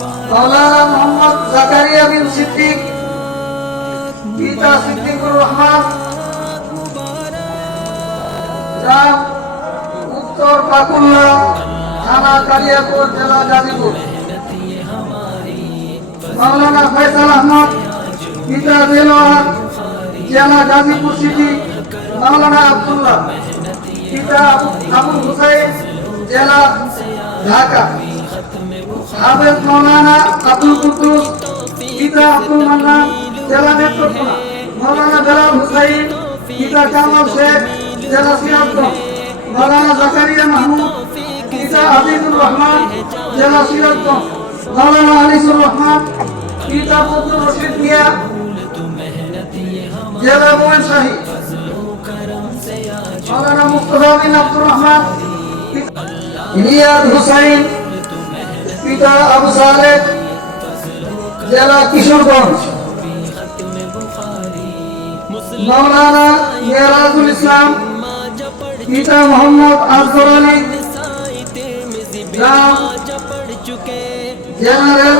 মাওলানা মোহাম্মদ জাকারিয়া বিন সিদ্দিক, পিতা সিদ্দিকুর রহমান। গ্রাম উত্তর পাকুল্লা থানা কালিয়াপুর জেলা গাজীপুর। মাওলানা ফয়সাল আহমদ, পিতা দেলোয়ার জেলা গাজীপুর সিটি। মাওলানা আব্দুল্লাহ, পিতা আবুল হুসাইন, জেলা ঢাকা। হাফেজ মৌলানা আব্দুল কুদ্দুস, পিতা আব্দুল মান্নান জেলা নেত্রকোনা, মৌলানা বেলাল হুসাইন, পিতা কামাল শেখ, জেলা সিরাজগঞ্জ, মৌলানা জাকারিয়া মাহমুদ, পিতা হাবিবুর রহমান, জেলা সিরাজগঞ্জ, মৌলানা আনিসুর রহমান, পিতা ফজলুর রশিদ মিয়া, জেলা ময়ূরশাহী মৌলানা মুস্তফা বিন আব্দুর রহমান রিয়াদ হুসাইন পিতা আবু সালেহ, জেলা কিশোরগঞ্জ। মৌলানা মেরাজুল ইসলাম, পিতা মোহাম্মদ আজগর আলী, গ্রাম জেনারেল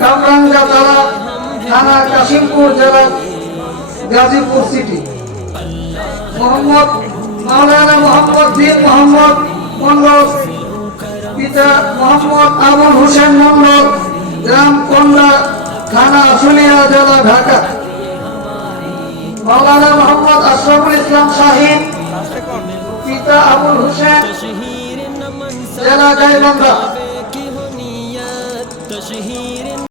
কামরাঙ্গা তালা, থানা কাশিমপুর জেলা গাজীপুর সিটি। মোহাম্মদ, মাওলানা মোহাম্মদ বিন মোহাম্মদ মন্ডল পিতা মোহাম্মদ আবুল হোসেন মন্ডল গ্রাম কন্যা থানা আশুলিয়া জেলা ঢাকা। মাওলানা